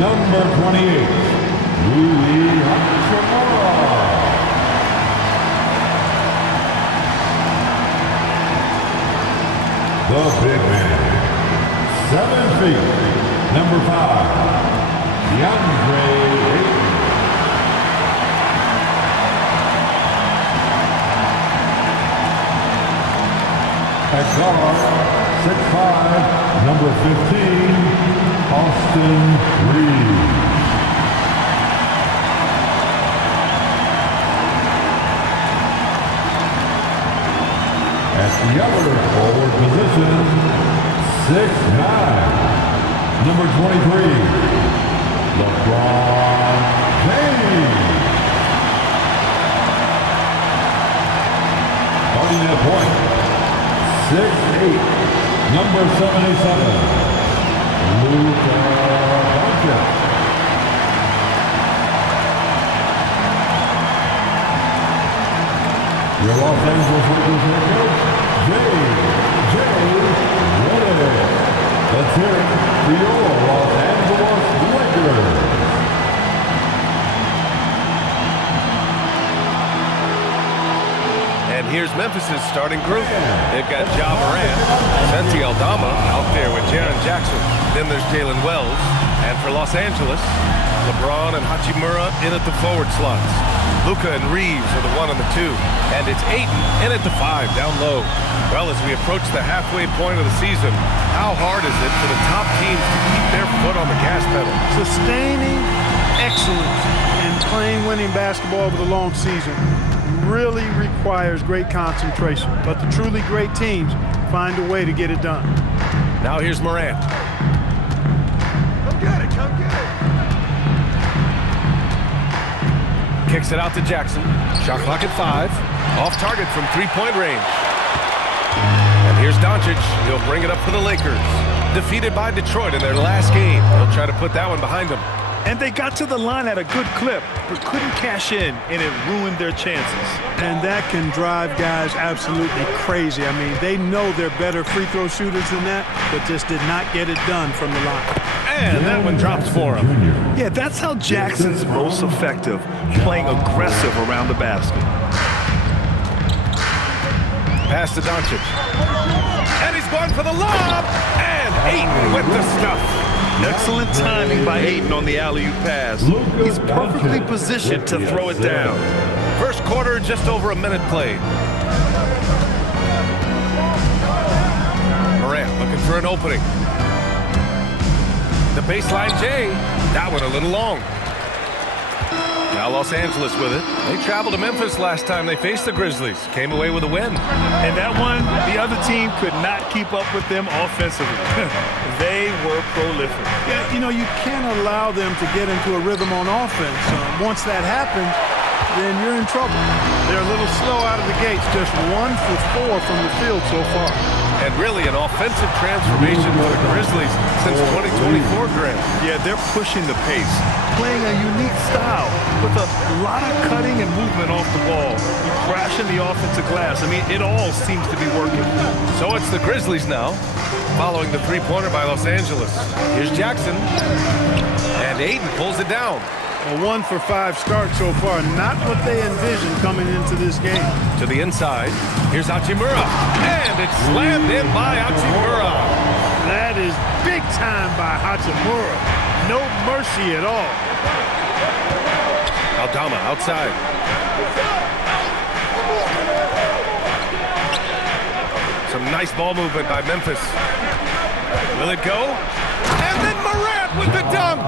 Number 28, Louis Hachimura. The big man, 7 feet, number 5, DeAndre Ayton. At guard, 6'5", number 15, Austin Reeves. At the other forward position, 6'9", number 23, LeBron James. Starting at point, 6'8", number 77, Luka Doncic. Your Los Angeles Lakers head coach, J.J. Redick. Let's hear it for your Los Angeles Lakers. And here's Memphis' starting group. They've got Ja Morant, Santi Aldama out there with Jaren Jackson. Then there's Jalen Wells. And for Los Angeles, LeBron and Hachimura in at the forward slots. Luka and Reeves are the 1 and the 2. And it's Ayton in at the 5 down low. Well, as we approach the halfway point of the season, how hard is it for the top teams to keep their foot on the gas pedal? Sustaining excellence and playing winning basketball over the long season really requires great concentration. But the truly great teams find a way to get it done. Now here's Morant. Come get it, come get it. Kicks it out to Jackson. Shot clock at 5. Off target from three-point range. And here's Doncic. He'll bring it up for the Lakers. Defeated by Detroit in their last game. He'll try to put that one behind them. And they got to the line at a good clip, but couldn't cash in, and it ruined their chances. And that can drive guys absolutely crazy. I mean, they know they're better free throw shooters than that, but just did not get it done from the line. And that one drops for him. Yeah, that's how Jackson's most effective, playing aggressive around the basket. Pass to Doncic. And he's going for the lob. And Ayton with the stuff. Excellent timing by Ayton on the alley-oop pass. He's perfectly positioned to throw it down. First quarter, just over a minute played. Morant looking for an opening. The baseline J. That one a little long. Now Los Angeles with it. They traveled to Memphis last time they faced the Grizzlies. Came away with a win. And that one, the other team could not keep up with them offensively. They were prolific. Yeah, you know, you can't allow them to get into a rhythm on offense. Once that happens, then you're in trouble. They're a little slow out of the gates, just 1 for 4 from the field so far. And really an offensive transformation for the Grizzlies since 2024, Grant. Yeah, they're pushing the pace, playing a unique style with a lot of cutting and movement off the ball, crashing the offensive glass. I mean, it all seems to be working. So it's the Grizzlies now, following the three-pointer by Los Angeles. Here's Jackson, and Ayton pulls it down. A 1 for 5 start so far, not what they envisioned coming into this game. To the inside, here's Hachimura, and it's slammed in by Hachimura. That is big time by Hachimura. No mercy at all. Aldama outside. Some nice ball movement by Memphis. Will it go? And then Morant with the dunk.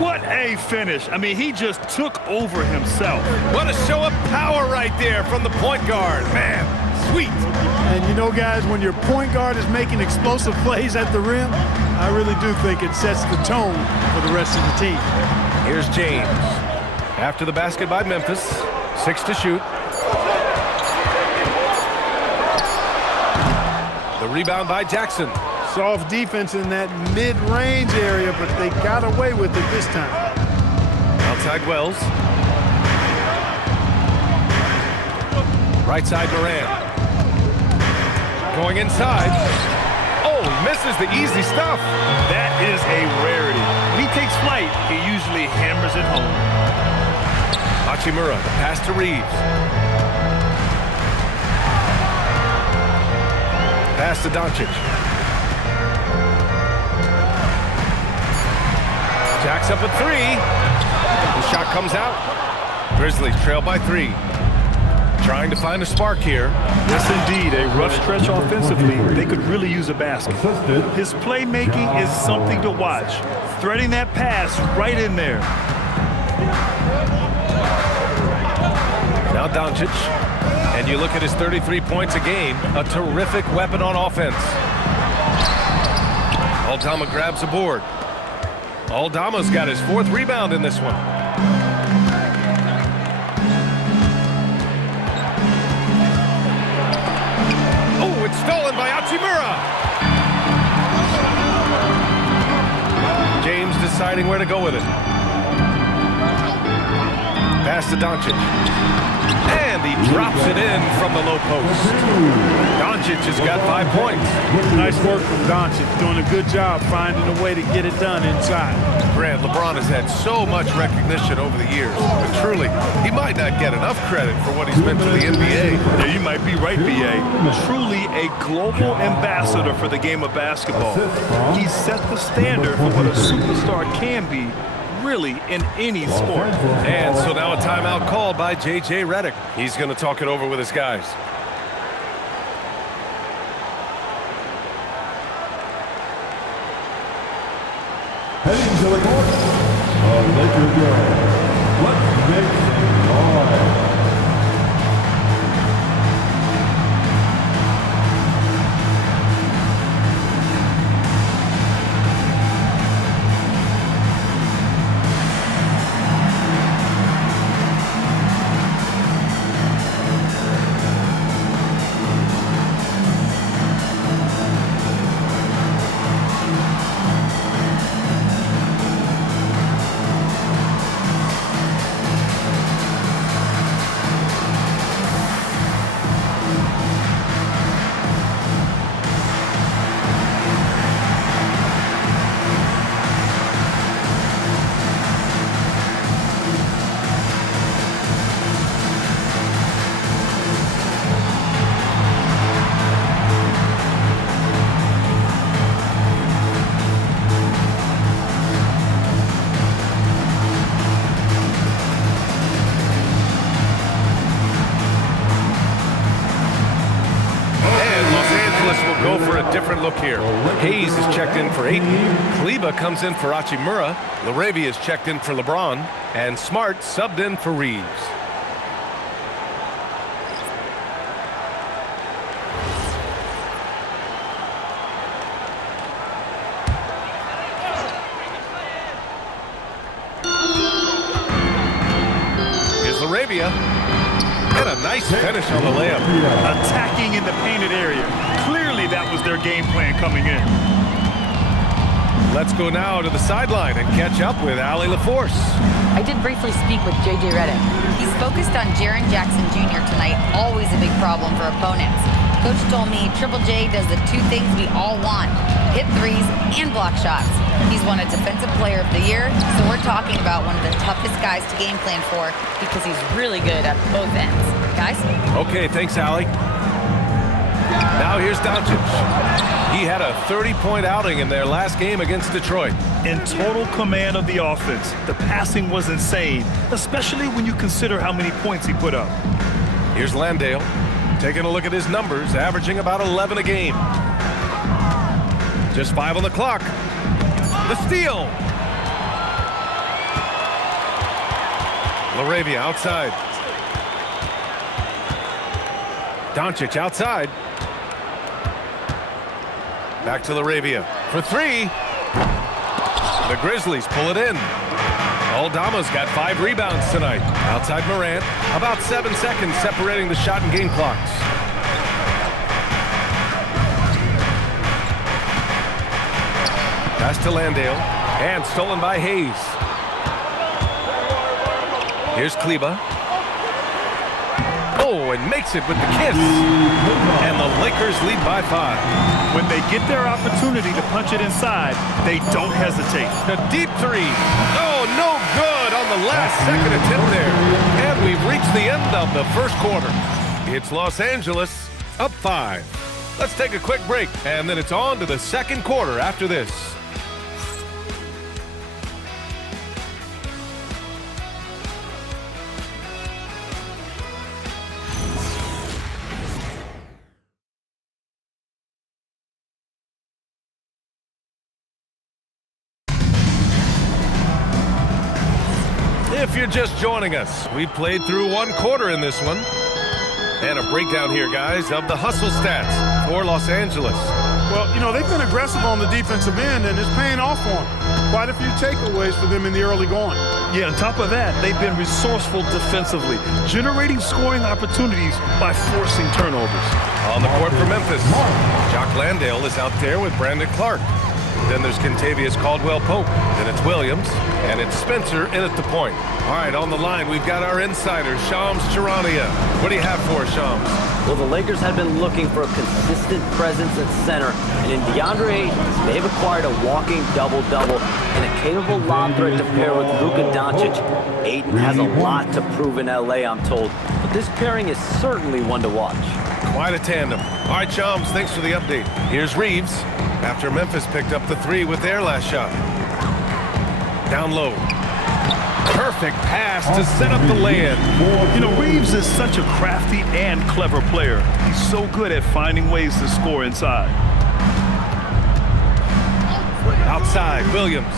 What a finish. I mean, he just took over himself. What a show of power right there from the point guard. Man, sweet. And you know, guys, when your point guard is making explosive plays at the rim, I really do think it sets the tone for the rest of the team. Here's James. After the basket by Memphis, 6 to shoot. The rebound by Jackson. Soft defense in that mid-range area, but they got away with it this time. Outside Wells. Right side Morant. Going inside. Oh, misses the easy stuff. That is a rarity. When he takes flight, he usually hammers it home. Hachimura, the pass to Reeves. Pass to Doncic. Jacks up at 3. The shot comes out. Grizzlies trail by 3. Trying to find a spark here. Yes, indeed. A rough stretch offensively. They could really use a basket. His playmaking is something to watch. Threading that pass right in there. Now Doncic. And you look at his 33 points a game. A terrific weapon on offense. Aldama grabs a board. Aldama's got his 4th rebound in this one. Oh, it's stolen by Hachimura. James deciding where to go with it. Pass to Doncic. And he drops it in from the low post. Doncic has got 5 points. Nice work from Doncic, doing a good job finding a way to get it done inside. Grant, LeBron has had so much recognition over the years, but truly, he might not get enough credit for what he's meant to the NBA. Yeah, you might be right, B.A. Truly a global ambassador for the game of basketball. He set the standard for what a superstar can be, really, in any sport. And so now a timeout called by J.J. Redick. He's going to talk it over with his guys. Heading to the court, Laker girls. Let's make some noise. Go for a different look here. Hayes is checked in for Ayton. Kleber comes in for Hachimura. Laravia is checked in for LeBron. And Smart subbed in for Reeves. Here's Laravia. And a nice finish on the layup. Attacking in the painted area. Clearly that was their game plan coming in. Let's go now to the sideline and catch up with Allie LaForce. I did briefly speak with J.J. Redick. He's focused on Jaren Jackson Jr. tonight, always a big problem for opponents. Coach told me Triple J does the 2 things we all want, hit threes and block shots. He's won a Defensive Player of the Year, so we're talking about one of the toughest guys to game plan for because he's really good at both ends. Guys? Okay, thanks, Allie. Now here's Doncic. He had a 30-point outing in their last game against Detroit. In total command of the offense. The passing was insane, especially when you consider how many points he put up. Here's Landale. Taking a look at his numbers, averaging about 11 a game. Just 5 on the clock. The steal. Laravia outside. Doncic outside. Back to Laravia for 3. The Grizzlies pull it in. Aldama's got 5 rebounds tonight. Outside Morant. About 7 seconds separating the shot and game clocks. Pass to Landale. And stolen by Hayes. Here's Kleber. Oh, and makes it with the kiss. And the Lakers lead by 5. When they get their opportunity to punch it inside, they don't hesitate. The deep three. Oh, no good on the last second attempt there. And we've reached the end of the first quarter. It's Los Angeles up 5. Let's take a quick break, and then it's on to the second quarter after this. If you're just joining us, we played through one quarter in this one. And a breakdown here, guys, of the hustle stats for Los Angeles. Well, you know, they've been aggressive on the defensive end, and it's paying off for them. Quite a few takeaways for them in the early going. Yeah, on top of that, they've been resourceful defensively, generating scoring opportunities by forcing turnovers. On the court for Memphis, Jock Landale is out there with Brandon Clark. Then there's Kentavious Caldwell-Pope. Then it's Williams, and it's Spencer in at the point. All right, on the line, we've got our insider, Shams Charania. What do you have for us, Shams? Well, the Lakers have been looking for a consistent presence at center, and in DeAndre Ayton, they've acquired a walking double-double and a capable lob threat to pair with Luka Doncic. Ayton has a lot to prove in LA, I'm told, but this pairing is certainly one to watch. Quite a tandem. All right, Shams, thanks for the update. Here's Reeves after Memphis picked up the 3 with their last shot. Down low. Perfect pass to set up the lay-in. You know, Reeves is such a crafty and clever player. He's so good at finding ways to score inside. Outside, Williams.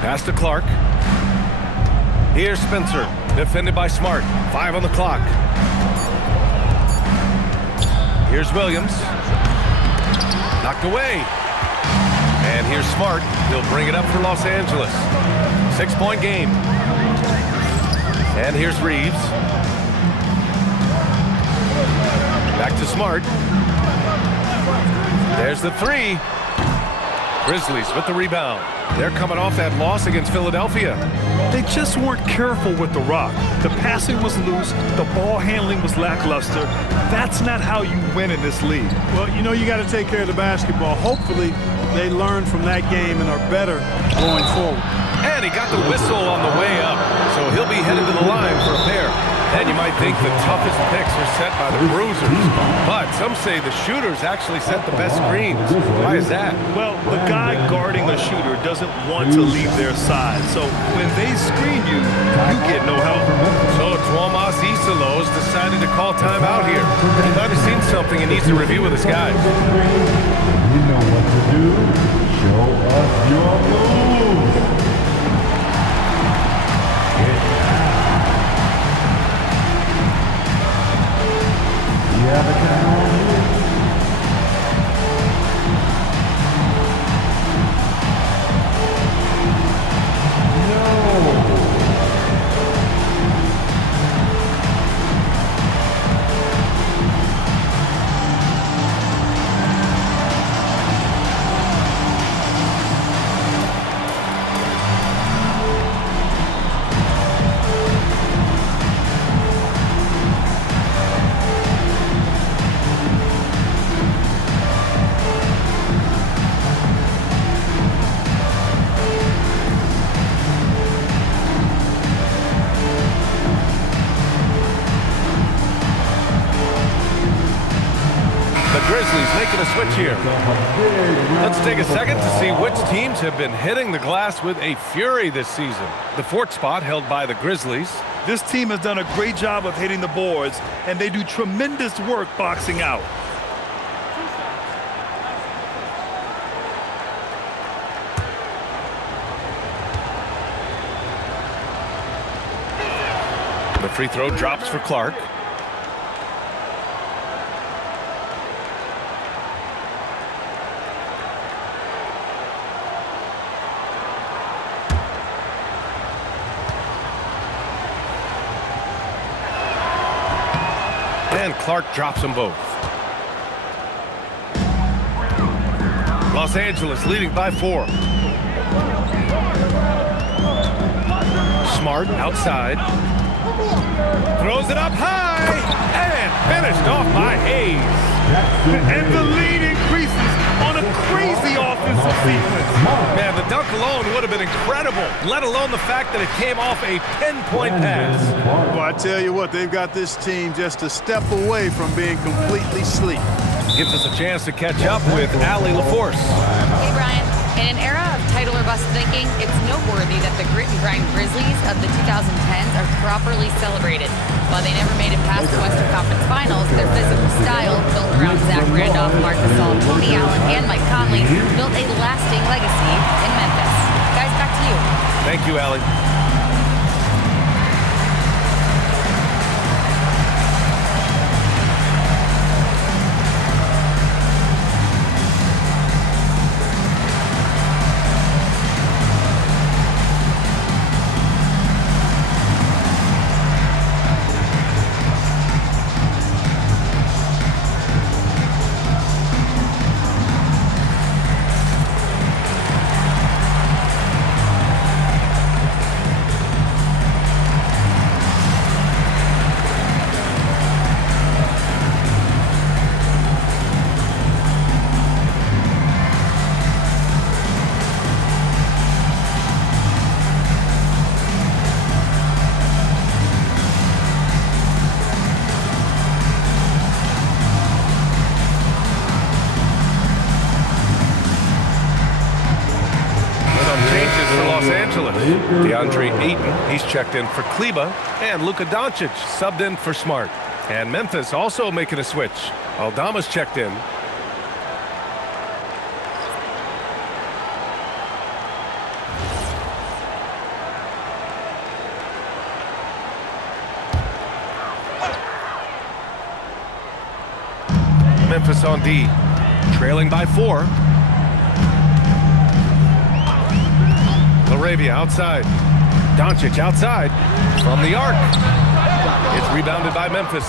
Pass to Clark. Here's Spencer, defended by Smart. 5 on the clock. Here's Williams. Knocked away. And here's Smart. He'll bring it up for Los Angeles. 6-point game. And here's Reeves. Back to Smart. There's the 3. Grizzlies with the rebound. They're coming off that loss against Philadelphia. They just weren't careful with the rock. The passing was loose. The ball handling was lackluster. That's not how you win in this league. Well, you know, you got to take care of the basketball. Hopefully, they learn from that game and are better going forward. And he got the whistle on the way up, so he'll be headed to the line for a pair. And you might think the toughest picks are set by the bruisers, but some say the shooters actually set the best screens. Why is that? Well, the guy guarding the shooter doesn't want to leave their side, so when they screen you, you get no help. So Tuomas Isalos decided to call timeout here. He might have seen something he needs to review with his guys. You know what to do. Show us your moves. Yeah, the count. Grizzlies making a switch here. Let's take a second to see which teams have been hitting the glass with a fury this season. The 4th spot held by the Grizzlies. This team has done a great job of hitting the boards, and they do tremendous work boxing out. The free throw drops for Clark. And Clark drops them both. Los Angeles leading by 4. Smart outside. Throws it up high and finished off by Hayes. And the lead increases on a crazy offensive sequence. Man, the dunk alone would have been incredible, let alone the fact that it came off a pinpoint pass. Well, I tell you what, they've got this team just a step away from being completely asleep. Gives us a chance to catch up with Allie LaForce. Hey, Brian. In an era of title or bust thinking, it's noteworthy that the grit and grind Grizzlies of the 2010s are properly celebrated. While they never made it past the Western Conference Finals, their physical style, built around Zach Randolph, Marc Gasol, Tony Allen, and Mike Conley, built a lasting legacy in Memphis. Guys, back to you. Thank you, Allie. DeAndre Ayton, he's checked in for Kleba, and Luka Doncic subbed in for Smart. And Memphis also making a switch. Aldama's checked in. Memphis on D, trailing by 4. Laravia outside. Doncic outside from the arc. It's rebounded by Memphis.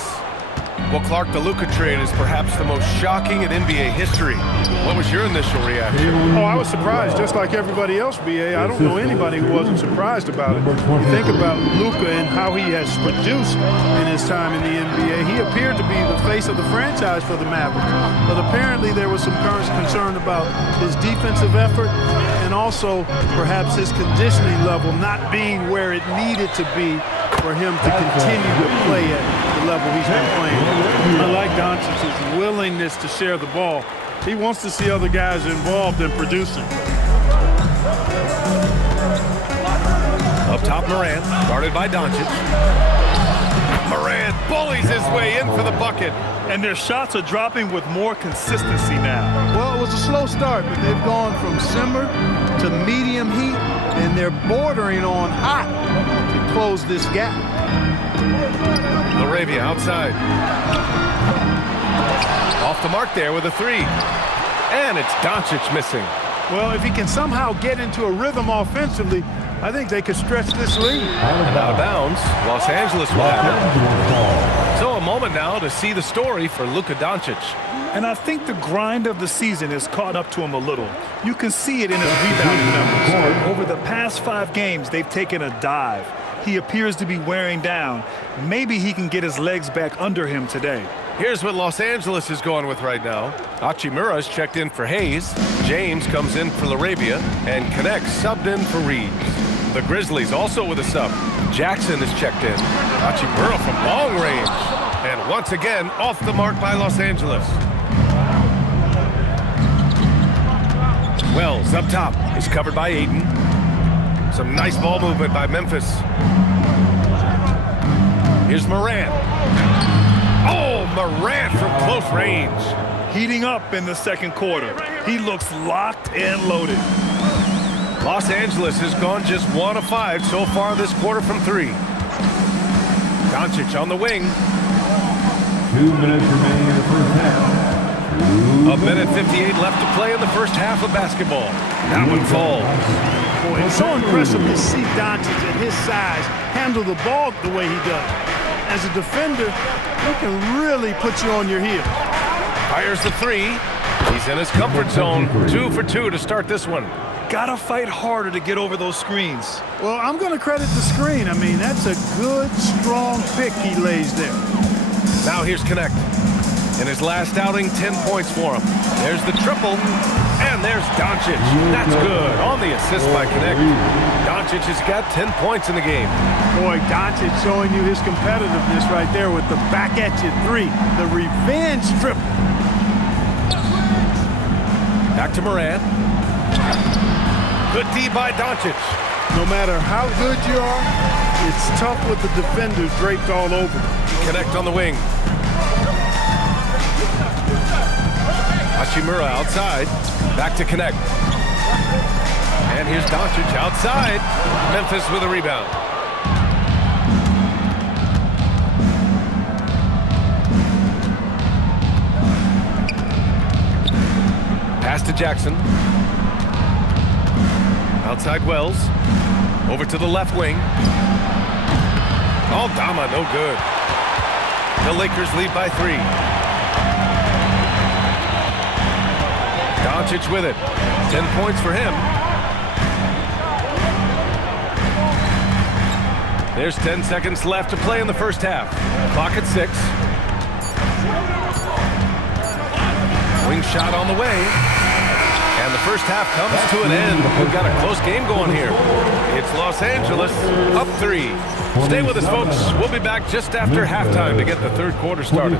Well, Clark, the Luka trade is perhaps the most shocking in NBA history. What was your initial reaction? Oh, I was surprised, just like everybody else, B.A. I don't know anybody who wasn't surprised about it. You think about Luka and how he has produced in his time in the NBA. He appeared to be the face of the franchise for the Mavericks, but apparently there was some concern about his defensive effort and also perhaps his conditioning level not being where it needed to be for him to continue to play at the level he's been playing. I like Doncic's willingness to share the ball. He wants to see other guys involved in producing. Up top, Morant, guarded by Doncic. Morant bullies his way in for the bucket. And their shots are dropping with more consistency now. Well, it was a slow start, but they've gone from simmer to medium heat, and they're bordering on hot to close this gap. Laravia outside. Off the mark there with a 3. And it's Doncic missing. Well, if he can somehow get into a rhythm offensively, I think they could stretch this lead. And out of bounds, Los Angeles will have it. So a moment now to see the story for Luka Doncic. And I think the grind of the season has caught up to him a little. You can see it in his rebounding numbers. Over the past 5 games, they've taken a dive. He appears to be wearing down. Maybe he can get his legs back under him today. Here's what Los Angeles is going with right now. Hachimura's checked in for Hayes. James comes in for Laravia. And Connect subbed in for Reeves. The Grizzlies also with a sub. Jackson is checked in. Hachimura from long range. And once again, off the mark by Los Angeles. Wells up top. He's covered by Ayton. Some nice ball movement by Memphis. Here's Morant. Oh, Morant from close range. Heating up in the second quarter. He looks locked and loaded. Los Angeles has gone just 1 of 5 so far this quarter from 3. Doncic on the wing. 2 minutes remaining in the first half. 1:58 left to play in the first half of basketball. That one falls. Boy, it's so impressive to see Doncic at his size handle the ball the way he does. As a defender, he can really put you on your heel. Fires the 3. He's in his comfort zone. 2 for 2 to start this one. gotta fight harder to get over those screens. Well, I'm going to credit the screen. I mean, that's a good, strong pick he lays there. Now here's Connect. In his last outing, 10 points for him. There's the triple, and there's Doncic. That's good on the assist by Connect. Doncic has got 10 points in the game. Boy, Doncic showing you his competitiveness right there with the back-at-you three, the revenge triple. Back to Morant. Good D by Doncic. No matter how good you are, it's tough with the defenders draped all over. Connect on the wing. Hachimura outside. Back to Connect. And here's Doncic outside. Memphis with a rebound. Pass to Jackson. Outside Wells. Over to the left wing. Aldama, no good. The Lakers lead by 3. Doncic with it. 10 points for him. There's 10 seconds left to play in the first half. Clock at 6. Wing shot on the way. And the first half comes to an end. We've got a close game going here. It's Los Angeles up 3. Stay with us, folks. We'll be back just after halftime to get the third quarter started.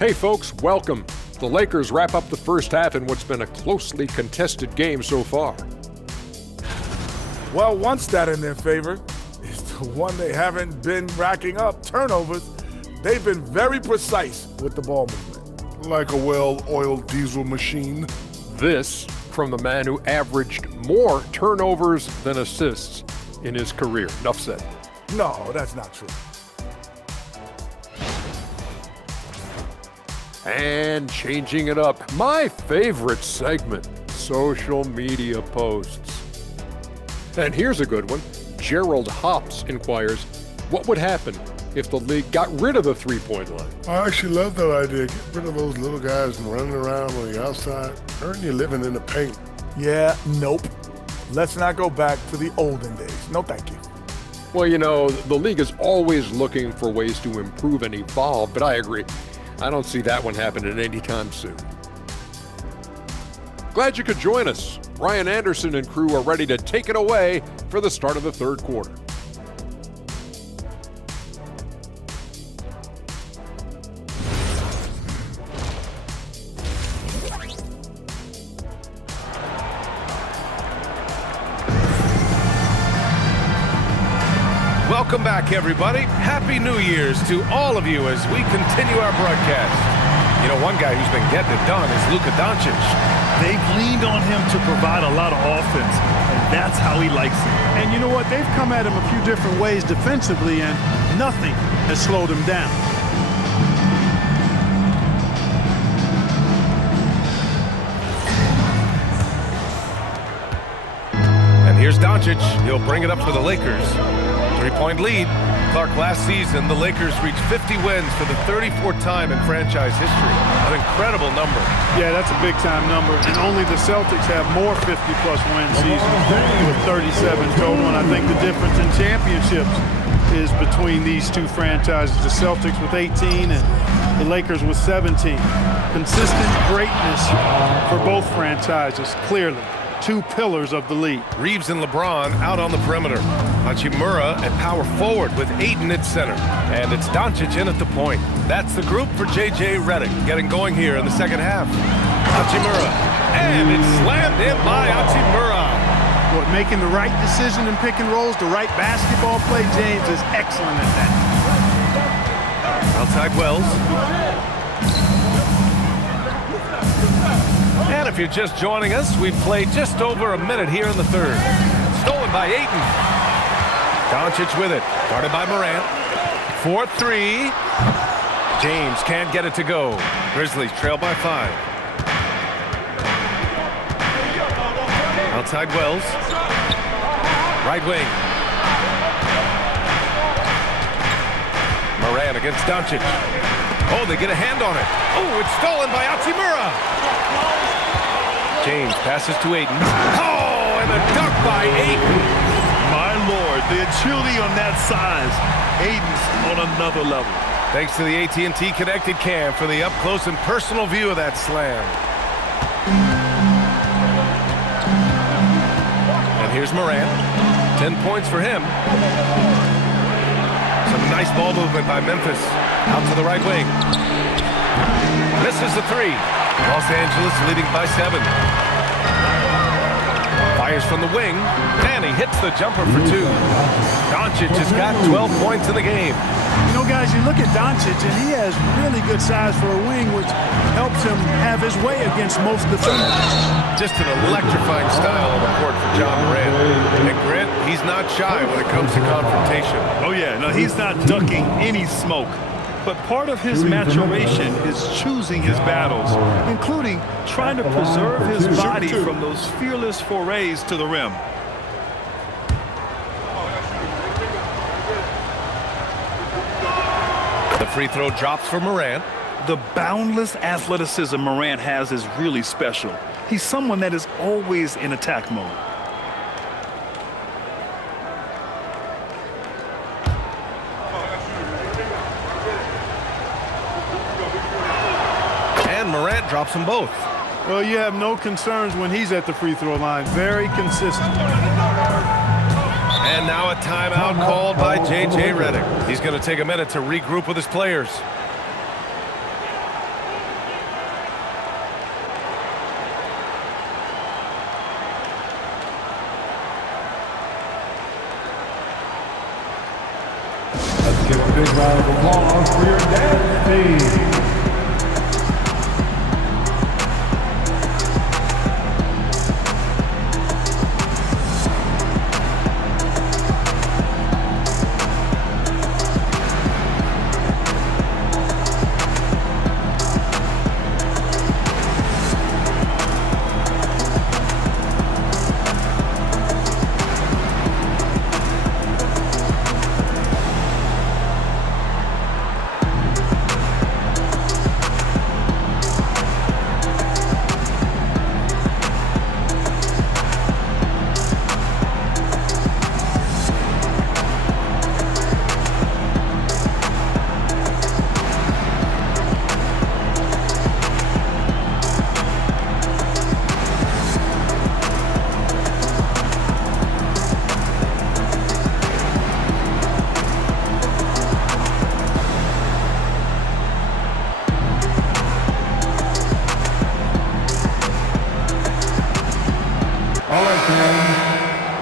Hey folks, welcome. The Lakers wrap up the first half in what's been a closely contested game so far. Well, one stat in their favor is the one they haven't been racking up, turnovers. They've been very precise with the ball movement. Like a well-oiled diesel machine. This from the man who averaged more turnovers than assists in his career. Enough said. No, that's not true. And changing it up, my favorite segment, social media posts. And here's a good one. Gerald Hops inquires, what would happen if the league got rid of the three-point line? I actually love that idea. Get rid of those little guys and running around on the outside, earn your living in the paint. Yeah, nope. Let's not go back to the olden days. No, thank you. Well, you know, the league is always looking for ways to improve and evolve, but I agree. I don't see that one happening anytime soon. Glad you could join us. Ryan Anderson and crew are ready to take it away for the start of the third quarter. Welcome back, everybody. Happy New Year's to all of you as we continue our broadcast. You know, one guy who's been getting it done is Luka Doncic. They've leaned on him to provide a lot of offense, and that's how he likes it. And you know what? They've come at him a few different ways defensively, and nothing has slowed him down. And here's Doncic. He'll bring it up for the Lakers. 3-point lead. Clark, last season, the Lakers reached 50 wins for the 34th time in franchise history. An incredible number. Yeah, that's a big-time number. And only the Celtics have more 50-plus win seasons with 37 total. And I think the difference in championships is between these two franchises. The Celtics with 18 and the Lakers with 17. Consistent greatness for both franchises, clearly. Two pillars of the league. Reeves and LeBron out on the perimeter. Hachimura at power forward with Ayton at center. And it's Doncic in at the point. That's the group for J.J. Redick getting going here in the second half. Hachimura. And it's slammed in by Hachimura. Well, making the right decision in pick and rolls, the right basketball play, James is excellent at that. Outside Wells. And if you're just joining us, we've played just over a minute here in the third. Stolen by Ayton. Doncic with it. Guarded by Morant. 4-3. James can't get it to go. Grizzlies trail by 5. Outside Wells. Right wing. Moran against Doncic. Oh, they get a hand on it. Oh, it's stolen by Hachimura. James passes to Ayton. Oh, and a dunk by Ayton. My Lord, the agility on that size. Ayton's on another level. Thanks to the AT&T Connected Cam for the up-close and personal view of that slam. And here's Moran. 10 points for him. Some nice ball movement by Memphis. Out to the right wing. Misses the three. Los Angeles leading by 7. Fires from the wing, and he hits the jumper for 2. Doncic has got 12 points in the game. You know, guys, you look at Doncic, and he has really good size for a wing, which helps him have his way against most defenders. Just an electrifying style on the court for John Moran. And Grant, he's not shy when it comes to confrontation. Oh, yeah. No, he's not ducking any smoke. But part of his maturation is choosing his battles, including trying to preserve his body from those fearless forays to the rim. The free throw drops for Moran. The boundless athleticism Morant has is really special. He's someone that is always in attack mode. And Morant drops them both. Well, you have no concerns when he's at the free throw line. Very consistent. And now a timeout called by J.J. Redick. He's going to take a minute to regroup with his players. Let's give a big round of applause for your dance team.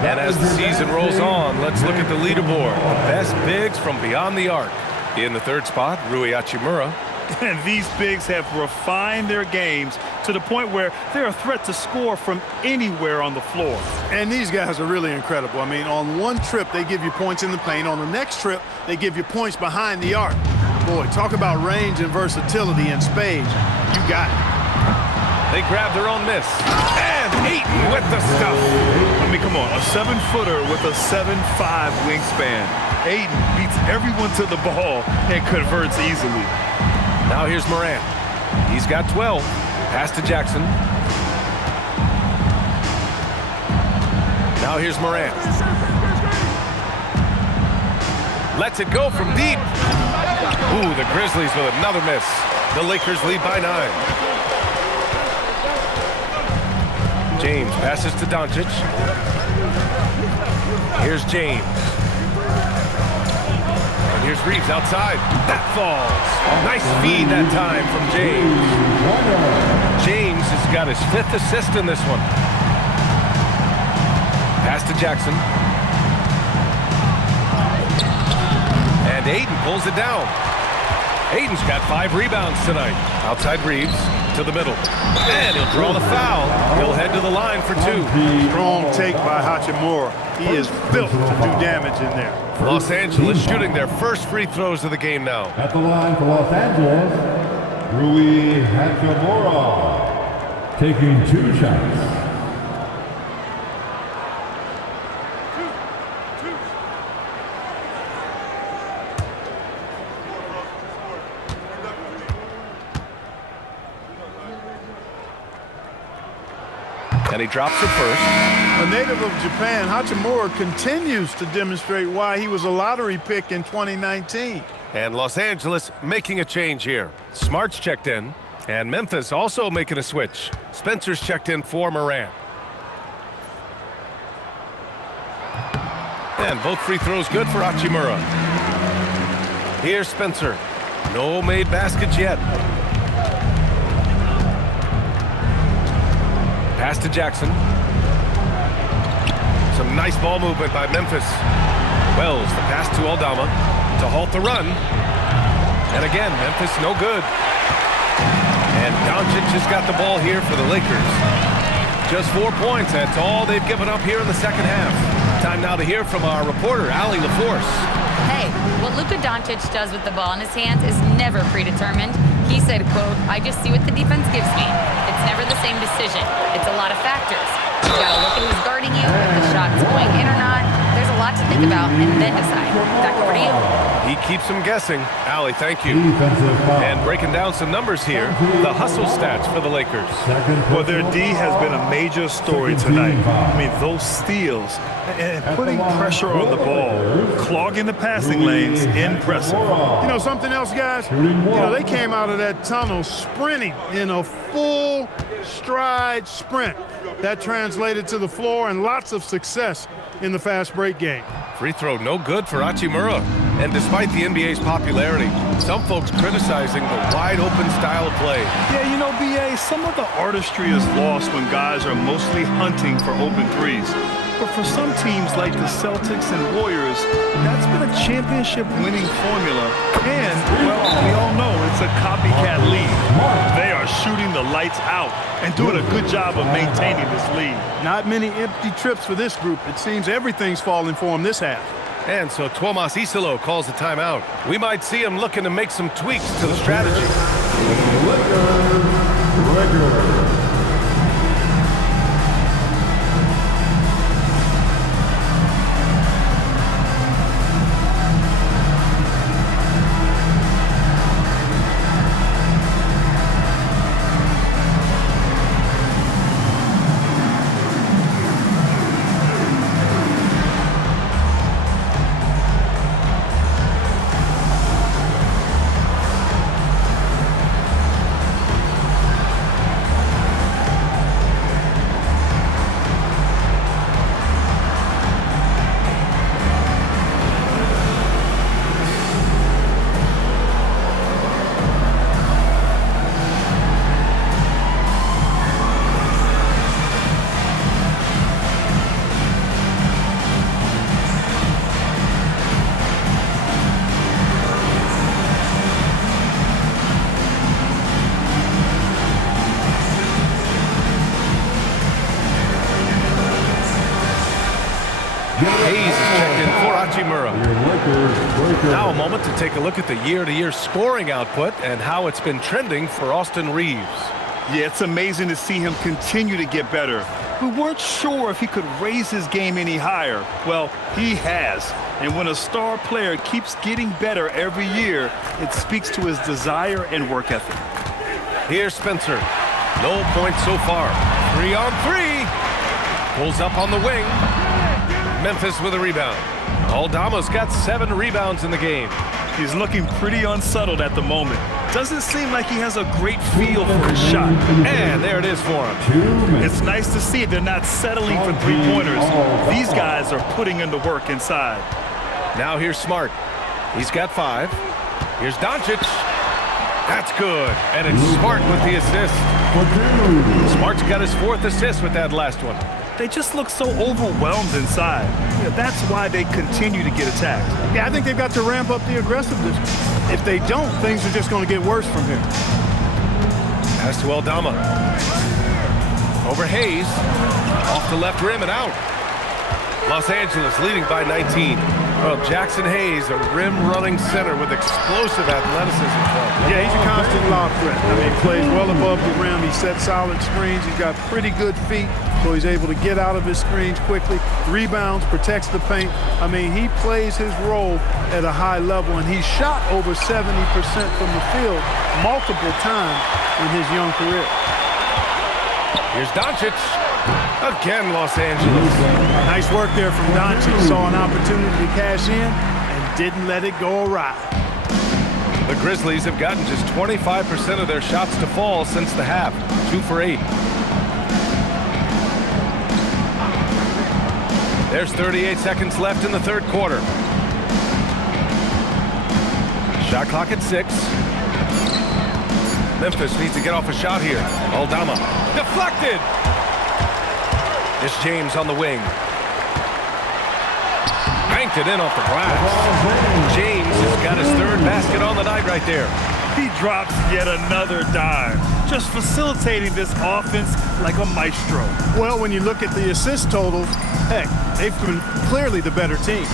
And as the season rolls on, let's look at the leaderboard. The best bigs from beyond the arc. In the third spot, Rui Hachimura. And these bigs have refined their games to the point where they're a threat to score from anywhere on the floor. And these guys are really incredible. I mean, on one trip, they give you points in the paint. On the next trip, they give you points behind the arc. Boy, talk about range and versatility in spades. You got it. They grab their own miss. And Ayton with the stuff. I mean, come on. A 7-footer with a 7'5" wingspan. Ayton beats everyone to the ball and converts easily. Now here's Moran. He's got 12. Pass to Jackson. Now here's Moran. Lets it go from deep. Ooh, the Grizzlies with another miss. The Lakers lead by 9. James passes to Doncic. Here's James. And here's Reeves outside. That falls. Nice feed that time from James. James has got his 5th assist in this one. Pass to Jackson. And Ayton pulls it down. Ayton's got 5 rebounds tonight. Outside Reeves to the middle. And he'll draw the foul. He'll head to the line for 2. Strong take by Hachimura. He is built to do damage in there. Los Angeles shooting their first free throws of the game now. At the line for Los Angeles, Rui Hachimura taking 2 shots. and he drops it first. A native of Japan, Hachimura continues to demonstrate why he was a lottery pick in 2019. And Los Angeles making a change here. Smart's checked in, and Memphis also making a switch. Spencer's checked in for Moran. And both free throws good for Hachimura. Here's Spencer. No made baskets yet. Pass to Jackson. Some nice ball movement by Memphis. Wells, the pass to Aldama to halt the run. And again, Memphis no good. And Doncic has got the ball here for the Lakers. Just 4 points. That's all they've given up here in the second half. Time now to hear from our reporter, Allie LaForce. Hey, what Luka Doncic does with the ball in his hands is never predetermined. He said, quote, "I just see what the defense gives me. It's never the same decision. It's a lot of factors. You gotta look at who's guarding you, if the shot's going in or not. There's a lot to think about and then decide." Back over to you. He keeps them guessing. Allie, thank you. Defensive foul. And breaking down some numbers here, the hustle stats for the Lakers. Well, their D has been a major story tonight. I mean, those steals and putting pressure on the ball, clogging the passing lanes, impressive. You know something else, guys? They came out of that tunnel sprinting in a full stride sprint. That translated to the floor and lots of success in the fast break game. Free throw no good for Hachimura. And despite the NBA's popularity, some folks criticizing the wide-open style of play. Yeah, BA, some of the artistry is lost when guys are mostly hunting for open threes. But for some teams like the Celtics and Warriors, that's been a championship-winning formula. And, well, we all know it's a copycat league. They are shooting the lights out and doing a good job of maintaining this lead. Not many empty trips for this group. It seems everything's falling for them this half. And so Tuomas Isalo calls the timeout. We might see him looking to make some tweaks to the strategy. Lakers. Hayes is checked in for Hachimura. Now a moment to take a look at the year-to-year scoring output and how it's been trending for Austin Reeves. Yeah, it's amazing to see him continue to get better. We weren't sure if he could raise his game any higher. Well, he has. And when a star player keeps getting better every year, it speaks to his desire and work ethic. Here's Spencer. No points so far. 3 on 3. Pulls up on the wing. Memphis with a rebound. Aldama's got 7 rebounds in the game. He's looking pretty unsettled at the moment. Doesn't seem like he has a great feel for his shot. And there it is for him. It's nice to see they're not settling for three-pointers. These guys are putting in the work inside. Now here's Smart. He's got 5. Here's Doncic. That's good. And it's Smart with the assist. Smart's got his 4th assist with that last one. They just look so overwhelmed inside. Yeah, that's why they continue to get attacked. Yeah, I think they've got to ramp up the aggressiveness. If they don't, things are just going to get worse from here. Pass to Aldama. Over Hayes. Off the left rim and out. Los Angeles leading by 19. Well, Jackson Hayes, a rim-running center with explosive athleticism. Yeah, he's a constant lob threat. I mean, he plays well above the rim. He sets solid screens. He's got pretty good feet, so he's able to get out of his screens quickly. Rebounds, protects the paint. I mean, he plays his role at a high level, and he's shot over 70% from the field multiple times in his young career. Here's Doncic. Again, Los Angeles. Nice work there from Doncic. Saw an opportunity to cash in and didn't let it go awry. The Grizzlies have gotten just 25% of their shots to fall since the half. 2 for 8. There's 38 seconds left in the third quarter. Shot clock at 6. Memphis needs to get off a shot here. Aldama deflected. It's James on the wing. Banked it in off the glass. James has got his third basket on the night right there. He drops yet another dime, just facilitating this offense like a maestro. Well, when you look at the assist totals, heck, they've been clearly the better team.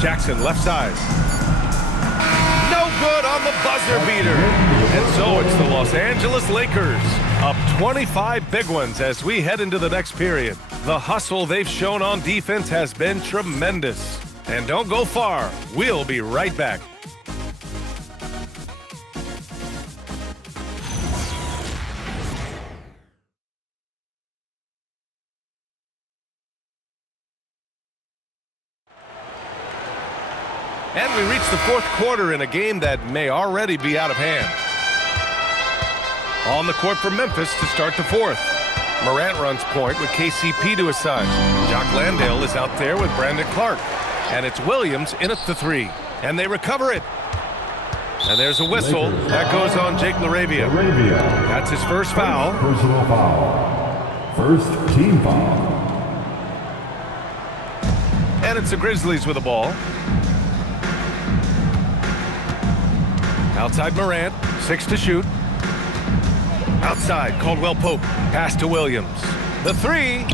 Jackson left side. No good on the buzzer beater. And so it's the Los Angeles Lakers up 25 big ones as we head into the next period. The hustle they've shown on defense has been tremendous. And don't go far. We'll be right back. And we reach the fourth quarter in a game that may already be out of hand. On the court for Memphis to start the fourth. Morant runs point with KCP to his side. Jock Landale is out there with Brandon Clark. And it's Williams in at the 3. And they recover it. And there's a whistle. That goes on Jake LaRavia. That's his first foul. Personal foul. First team foul. And it's the Grizzlies with the ball. Outside Morant, 6 to shoot. Outside, Caldwell Pope. Pass to Williams. The 3.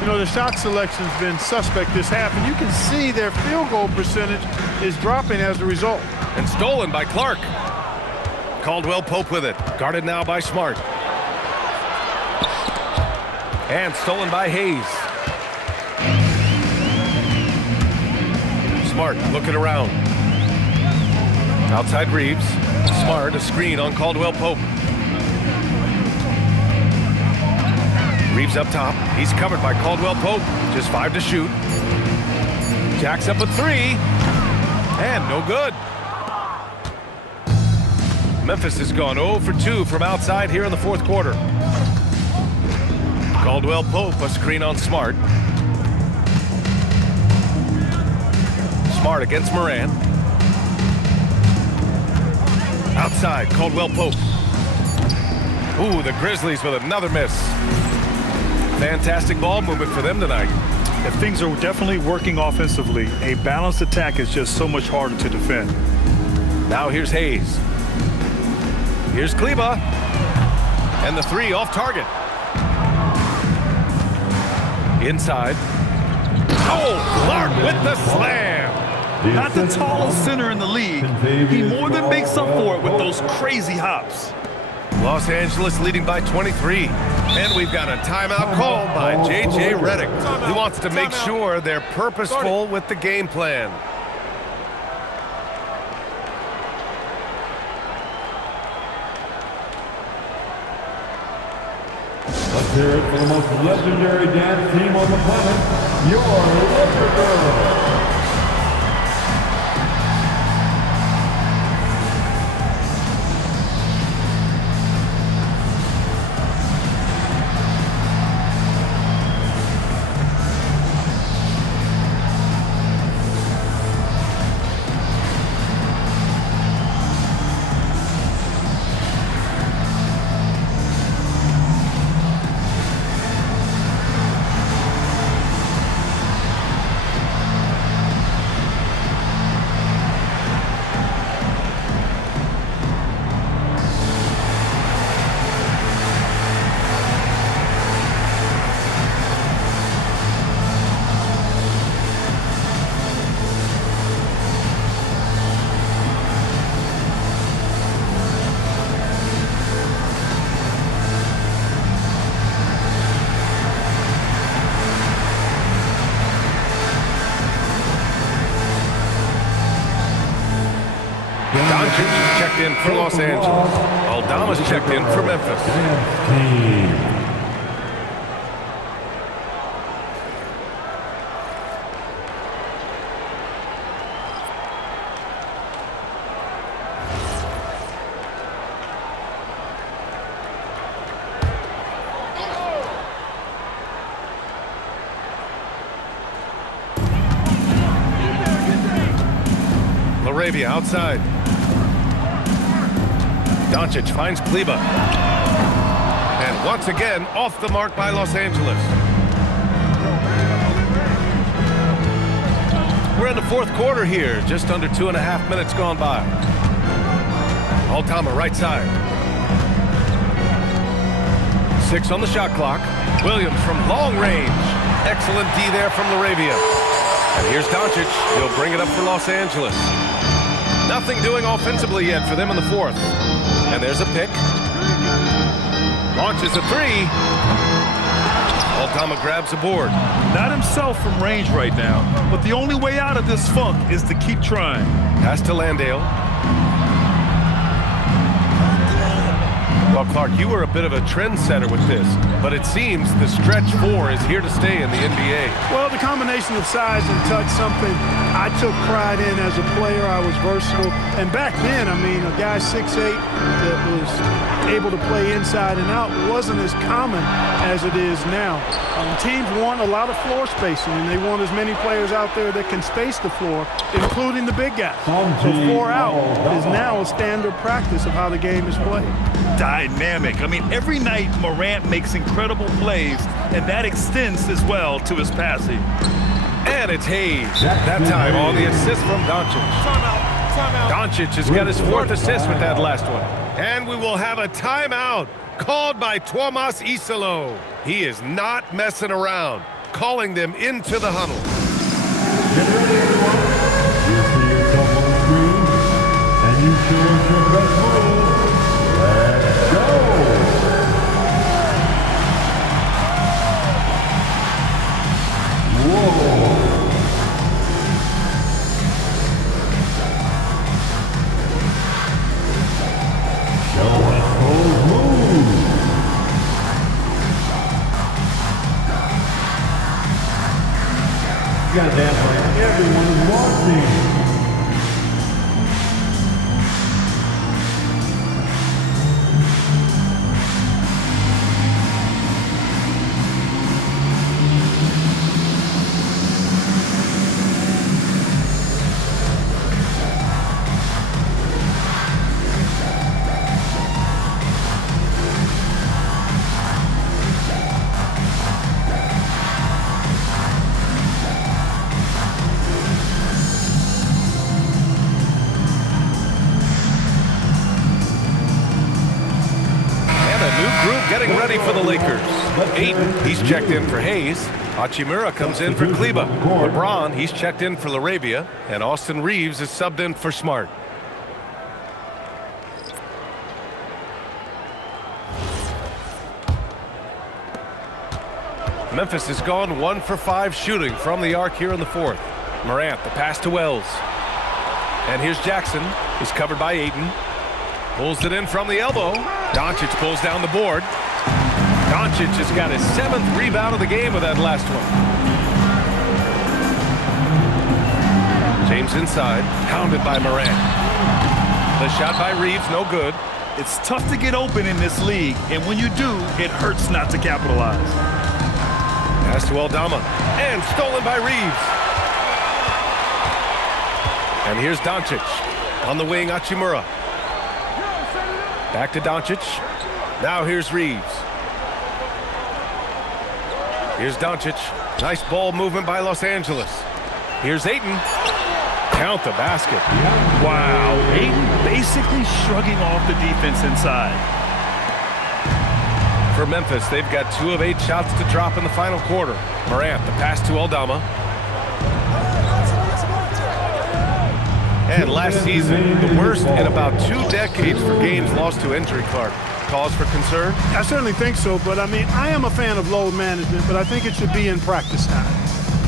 You know, the shot selection's been suspect this half, and you can see their field goal percentage is dropping as a result. And stolen by Clark. Caldwell Pope with it. Guarded now by Smart. And stolen by Hayes. Smart looking around. Outside Reeves. Smart, a screen on Caldwell Pope. Reeves up top. He's covered by Caldwell Pope. Just 5 to shoot. Jacks up a 3. And no good. Memphis has gone 0 for 2 from outside here in the fourth quarter. Caldwell Pope, a screen on Smart. Smart against Morant. Outside, Caldwell Pope. Ooh, the Grizzlies with another miss. Fantastic ball movement for them tonight. If things are definitely working offensively, a balanced attack is just so much harder to defend. Now here's Hayes. Here's Kleba. And the 3 off target. Inside. Oh, Clark with the slam. Not the tallest center in the league. He more than makes up for it with those crazy hops. Los Angeles leading by 23. And we've got a timeout called by J.J. Redick. He wants to make sure they're purposeful with the game plan. Let's hear it for the most legendary dance team on the planet, your Laker Girls. checked in for Los Angeles. Aldama's checked in for Memphis. Laravia outside. Doncic finds Kleba. And once again, off the mark by Los Angeles. We're in the fourth quarter here, just under 2.5 minutes gone by. Aldama right side. 6 on the shot clock. Williams from long range. Excellent D there from Laravia. And here's Doncic. He'll bring it up for Los Angeles. Nothing doing offensively yet for them in the fourth. And there's a pick. Launches a three. Aldama grabs a board. Not himself from range right now, but the only way out of this funk is to keep trying. Pass to Landale. Well, Clark, you were a bit of a trendsetter with this, but it seems the stretch 4 is here to stay in the NBA. Well, the combination of size and touch, something I took pride in as a player. I was versatile. And back then, I mean, a guy 6'8" that was able to play inside and out wasn't as common as it is now. Teams want a lot of floor spacing, and they want as many players out there that can space the floor, including the big guys. So 4 out is now a standard practice of how the game is played. Dynamic. I mean, every night Morant makes incredible plays, and that extends as well to his passing. And it's Hayes. That time on the assist from Doncic. Doncic has got his 4th assist with that last one. And we will have a timeout called by Tuomas Isalo. He is not messing around, calling them into the huddle. Get ready, everyone. You see yourself on the screen, and you show us your best move. Let's go! Whoa! Show us those moves. You gotta dance like everyone is watching. Getting ready for the Lakers. Ayton, he's checked in for Hayes. Hachimura comes in for Kleba. LeBron, he's checked in for Laravia. And Austin Reeves is subbed in for Smart. Memphis has gone 1 for 5 shooting from the arc here in the fourth. Morant, the pass to Wells. And here's Jackson. He's covered by Ayton. Pulls it in from the elbow. Doncic pulls down the board. Doncic has got his 7th rebound of the game with that last one. James inside, hounded by Morant. The shot by Reeves, no good. It's tough to get open in this league, and when you do, it hurts not to capitalize. Pass to Aldama, and stolen by Reeves. And here's Doncic. On the wing, Hachimura. Back to Doncic. Now here's Reeves. Here's Doncic. Nice ball movement by Los Angeles. Here's Ayton. Count the basket. Wow, Ayton basically shrugging off the defense inside. For Memphis, they've got 2 of 8 shots to drop in the final quarter. Morant, the pass to Aldama. And last season, the worst in about 2 decades for games lost to injury, Clark. Cause for concern? I certainly think so, but I mean, I am a fan of load management, but I think it should be in practice time.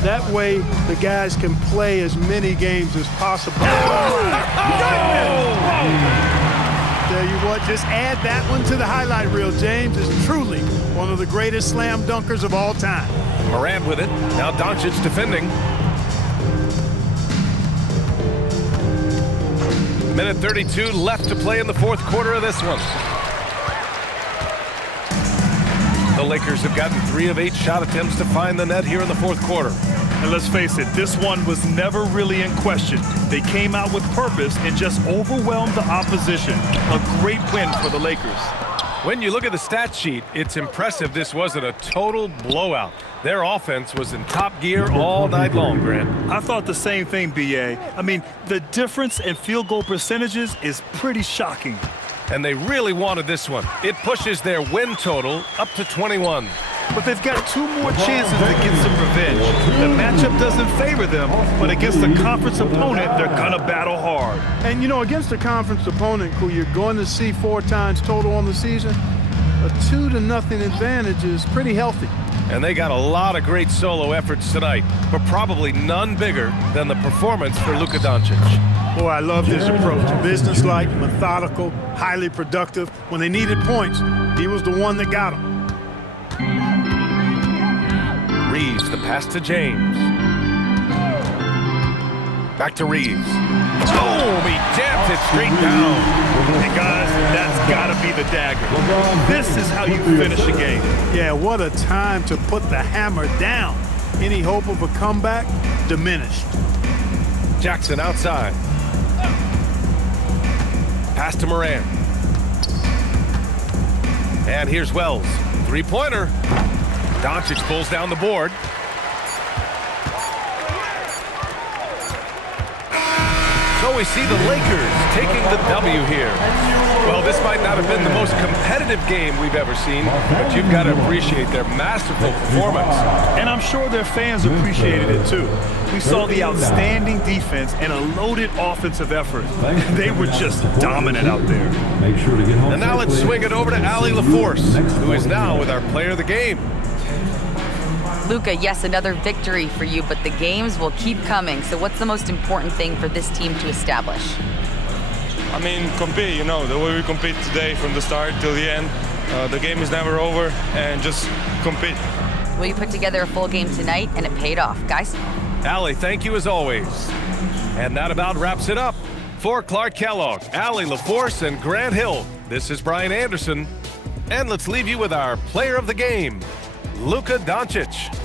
That way, the guys can play as many games as possible. Oh, Just add that one to the highlight reel. James is truly one of the greatest slam dunkers of all time. Morant with it. Now Doncic defending. Minute 32 left to play in the fourth quarter of this one. The Lakers have gotten 3 of 8 shot attempts to find the net here in the fourth quarter. And let's face it, this one was never really in question. They came out with purpose and just overwhelmed the opposition. A great win for the Lakers. When you look at the stat sheet, it's impressive this wasn't a total blowout. Their offense was in top gear all night long, Grant. I thought the same thing, B.A. I mean, the difference in field goal percentages is pretty shocking. And they really wanted this one. It pushes their win total up to 21. But they've got 2 more chances to get some revenge. The matchup doesn't favor them, but against a conference opponent, they're gonna battle hard. And you know, against a conference opponent who you're going to see 4 times total on the season, a 2-0 advantage is pretty healthy. And they got a lot of great solo efforts tonight, but probably none bigger than the performance for Luka Doncic. Boy, I love his approach. Businesslike, methodical, highly productive. When they needed points, he was the one that got them. Reeves, the pass to James. Back to Reeves. Oh, he jams it straight down. And guys, that's gotta be the dagger. This is how you finish a game. Yeah, what a time to put the hammer down. Any hope of a comeback diminished. Jackson outside. Pass to Morant. And here's Wells. 3-pointer. Doncic pulls down the board. So we see the Lakers taking the W here. Well, this might not have been the most competitive game we've ever seen, but you've got to appreciate their masterful performance. And I'm sure their fans appreciated it too. We saw the outstanding defense and a loaded offensive effort. They were just dominant out there. Make sure to get home. And now let's swing it over to Allie LaForce, who is now with our player of the game. Luka, yes, another victory for you, but the games will keep coming. So what's the most important thing for this team to establish? I mean, compete, you know, the way we compete today from the start till the end. The game is never over, and just compete. Well, you put together a full game tonight, and it paid off. Guys? Allie, thank you as always. And that about wraps it up. For Clark Kellogg, Allie LaForce, and Grant Hill, this is Brian Anderson. And let's leave you with our player of the game, Luka Doncic.